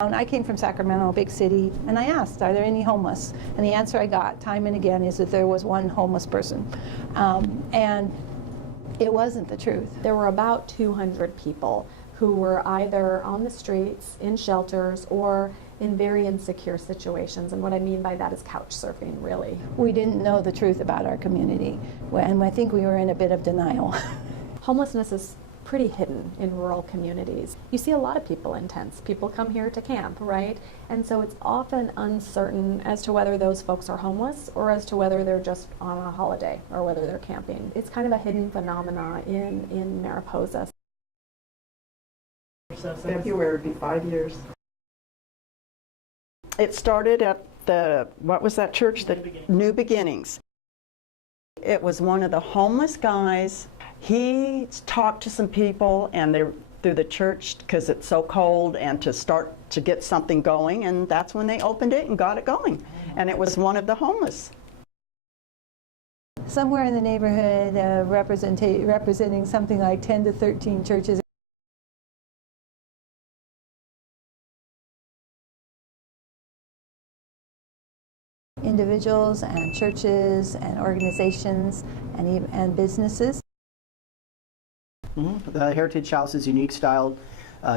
And I came from Sacramento, a big city, and I asked, are there any homeless? And the answer I got time and again is that there was one homeless person. And it wasn't the truth. There were about 200 people who were either on the streets, in shelters, or in very insecure situations. And what I mean by that is couch surfing, really. We didn't know the truth about our community, and I think we were in a bit of denial. Homelessness is pretty hidden in rural communities. You see a lot of people in tents. People come here to camp, right? And so it's often uncertain as to whether those folks are homeless or as to whether they're just on a holiday or whether they're camping. It's kind of a hidden phenomena in Mariposa. February would be 5 years. It started at what was that church? The New Beginnings. It was one of the homeless guys. He talked to some people and they through the church because it's so cold and to start to get something going, and that's when they opened it and got it going. And it was one of the homeless. Somewhere in the neighborhood representing something like 10 to 13 churches. Individuals and churches and organizations and businesses. The Heritage House's unique style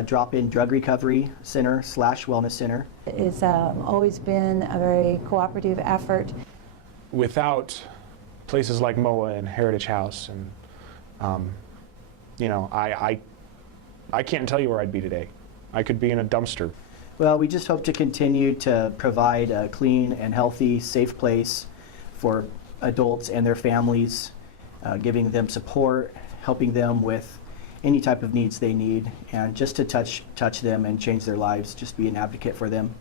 drop-in drug recovery center / wellness center. It's always been a very cooperative effort. Without places like MOA and Heritage House, and you know, I can't tell you where I'd be today. I could be in a dumpster. Well, we just hope to continue to provide a clean and healthy, safe place for adults and their families, giving them support, helping them with any type of needs they need, and just to touch them and change their lives, just be an advocate for them.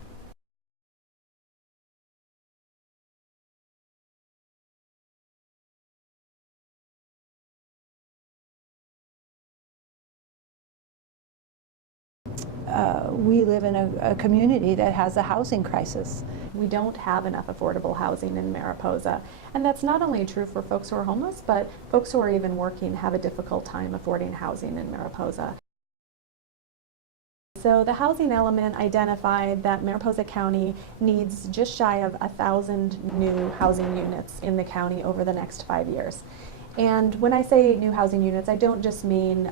We live in a community that has a housing crisis. We don't have enough affordable housing in Mariposa. And that's not only true for folks who are homeless, but folks who are even working have a difficult time affording housing in Mariposa. So the housing element identified that Mariposa County needs just shy of 1,000 new housing units in the county over the next 5 years. And when I say new housing units, I don't just mean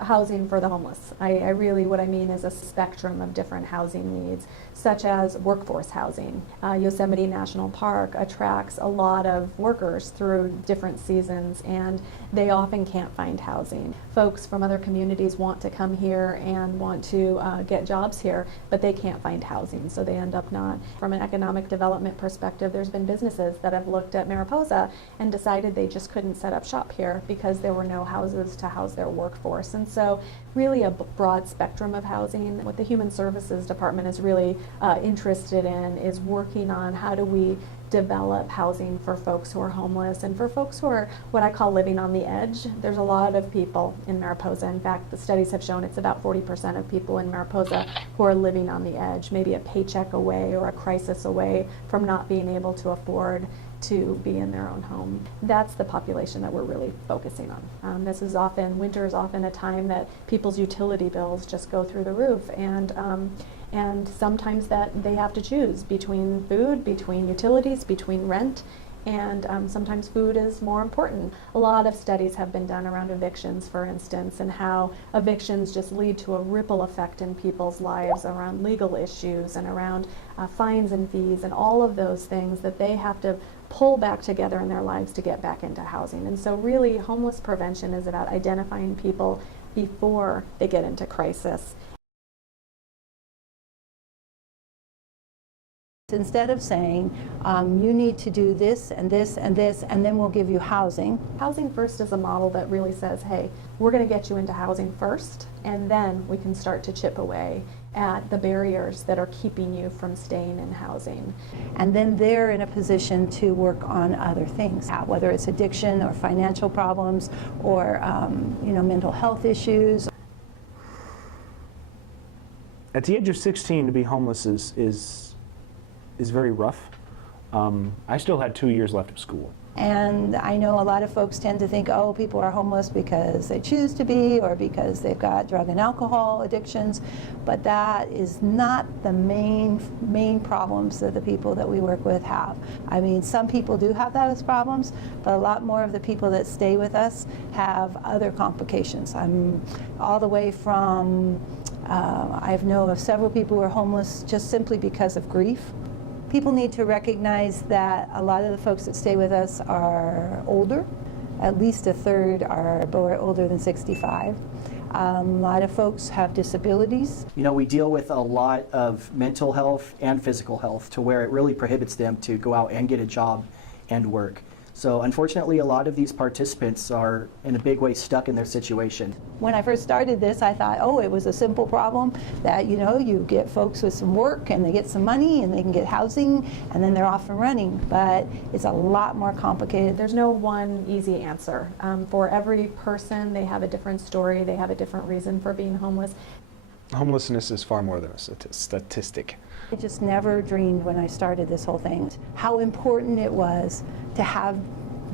housing for the homeless. What I mean is a spectrum of different housing needs, such as workforce housing. Yosemite National Park attracts a lot of workers through different seasons, and they often can't find housing. Folks from other communities want to come here and want to get jobs here, but they can't find housing, so they end up not. From an economic development perspective, there's been businesses that have looked at Mariposa and decided they just couldn't set up shop here because there were no houses to house their workforce. And so really a broad spectrum of housing. What the Human Services Department is really interested in is working on how do we develop housing for folks who are homeless and for folks who are what I call living on the edge. There's a lot of people in Mariposa. In fact, the studies have shown it's about 40% of people in Mariposa who are living on the edge, maybe a paycheck away or a crisis away from not being able to afford to be in their own home. That's the population that we're really focusing on. Winter is often a time that people's utility bills just go through the roof, and sometimes that they have to choose between food, between utilities, between rent, and sometimes food is more important. A lot of studies have been done around evictions, for instance, and how evictions just lead to a ripple effect in people's lives around legal issues and around fines and fees and all of those things that they have to pull back together in their lives to get back into housing. And so really homeless prevention is about identifying people before they get into crisis. Instead of saying, you need to do this and this and this, and then we'll give you housing. Housing First is a model that really says, hey, we're going to get you into housing first, and then we can start to chip away at the barriers that are keeping you from staying in housing. And then they're in a position to work on other things, whether it's addiction or financial problems or mental health issues. At the age of 16, to be homeless is very rough. I still had 2 years left of school. And I know a lot of folks tend to think, oh, people are homeless because they choose to be or because they've got drug and alcohol addictions, but that is not the main problems that the people that we work with have. I mean, some people do have those problems, but a lot more of the people that stay with us have other complications. I'm all the way from, I know of several people who are homeless just simply because of grief. People need to recognize that a lot of the folks that stay with us are older. At least a third are older than 65. A lot of folks have disabilities. You know, we deal with a lot of mental health and physical health to where it really prohibits them to go out and get a job and work. So unfortunately, a lot of these participants are in a big way stuck in their situation. When I first started this, I thought, oh, it was a simple problem that, you know, you get folks with some work and they get some money and they can get housing and then they're off and running. But it's a lot more complicated. There's no one easy answer. For every person, they have a different story, they have a different reason for being homeless. Homelessness is far more than a statistic. I just never dreamed when I started this whole thing how important it was to have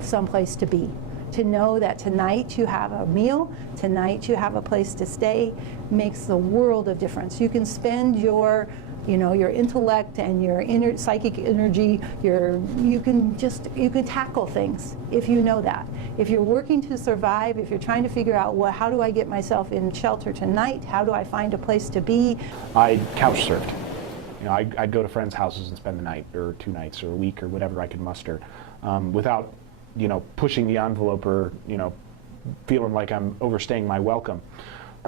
someplace to be. To know that tonight you have a meal, tonight you have a place to stay, makes the world of difference. You can spend your intellect and your inner psychic energy, you can tackle things if you know that. If you're working to survive, if you're trying to figure out, well, how do I get myself in shelter tonight? How do I find a place to be? I couch surfed. You know, I'd go to friends' houses and spend the night or 2 nights or a week or whatever I could muster, without, pushing the envelope or, feeling like I'm overstaying my welcome.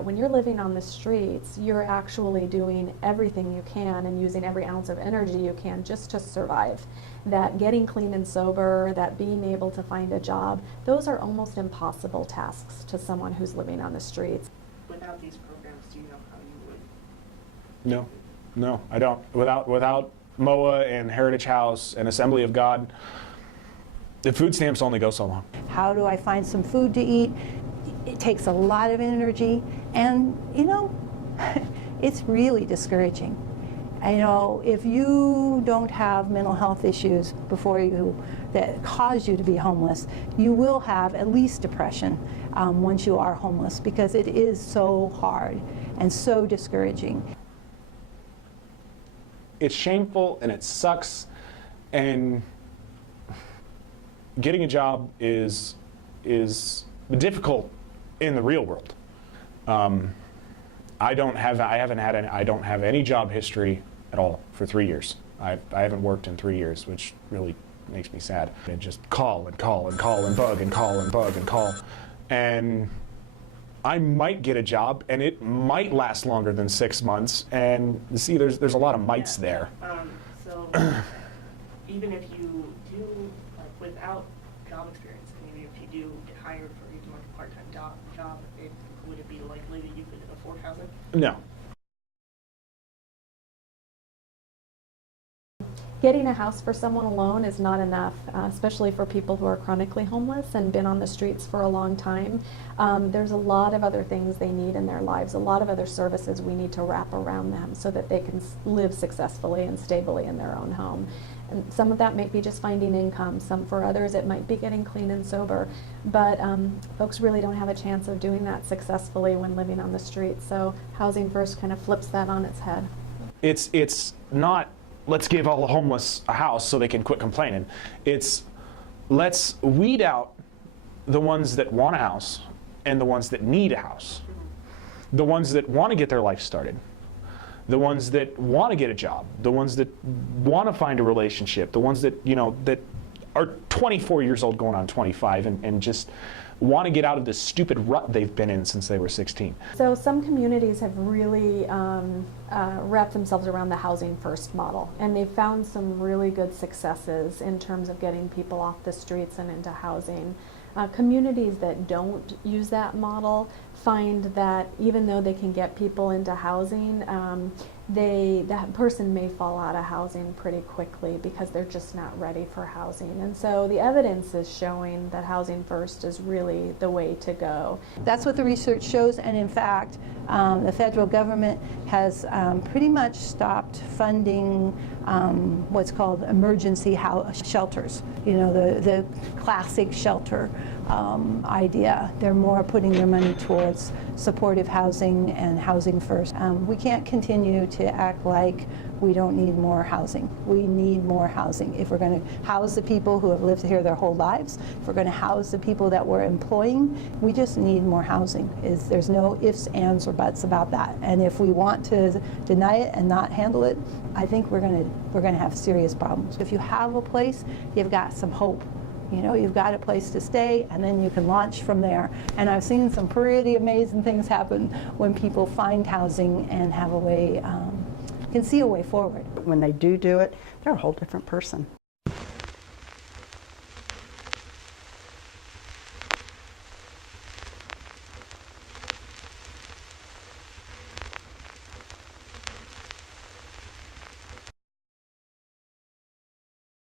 When you're living on the streets, you're actually doing everything you can and using every ounce of energy you can just to survive. That getting clean and sober, that being able to find a job, those are almost impossible tasks to someone who's living on the streets. Without these programs, do you know how you would? No, I don't. Without MOA and Heritage House and Assembly of God, the food stamps only go so long. How do I find some food to eat? It takes a lot of energy, and it's really discouraging. If you don't have mental health issues that cause you to be homeless, you will have at least depression once you are homeless, because it is so hard and so discouraging. It's shameful and it sucks, and getting a job is difficult in the real world. I don't have any job history at all for 3 years. I haven't worked in 3 years, which really makes me sad. I just call and call and call and bug and call and bug and call, and I might get a job, and it might last longer than 6 months. And see, there's a lot of mights there. So even if you do, without job experience, and even if you do get hired for even a part-time job, would it be likely that you could afford housing? No. Getting a house for someone alone is not enough, especially for people who are chronically homeless and been on the streets for a long time. There's a lot of other things they need in their lives, a lot of other services we need to wrap around them so that they can live successfully and stably in their own home. And some of that might be just finding income. For others it might be getting clean and sober. But folks really don't have a chance of doing that successfully when living on the streets. So Housing First kind of flips that on its head. It's not, let's give all the homeless a house so they can quit complaining. It's, let's weed out the ones that want a house and the ones that need a house. The ones that want to get their life started. The ones that want to get a job. The ones that want to find a relationship. The ones that, that are 24 years old going on 25 and just want to get out of this stupid rut they've been in since they were 16. So some communities have really wrapped themselves around the Housing First model, and they've found some really good successes in terms of getting people off the streets and into housing. Communities that don't use that model find that even though they can get people into housing, that person may fall out of housing pretty quickly because they're just not ready for housing. And so the evidence is showing that Housing First is really the way to go. That's what the research shows, and in fact, The federal government has pretty much stopped funding what's called emergency shelters. You know, the classic shelter idea. They're more putting their money towards supportive housing and housing first. We can't continue to act like we don't need more housing. We need more housing. If we're going to house the people who have lived here their whole lives, if we're going to house the people that we're employing, we just need more housing. There's no ifs, ands, or buts about that. And if we want to deny it and not handle it, I think we're going to have serious problems. If you have a place, you've got some hope. You know, you've got a place to stay, and then you can launch from there. And I've seen some pretty amazing things happen when people find housing and have a way, can see a way forward. When they do it, they're a whole different person.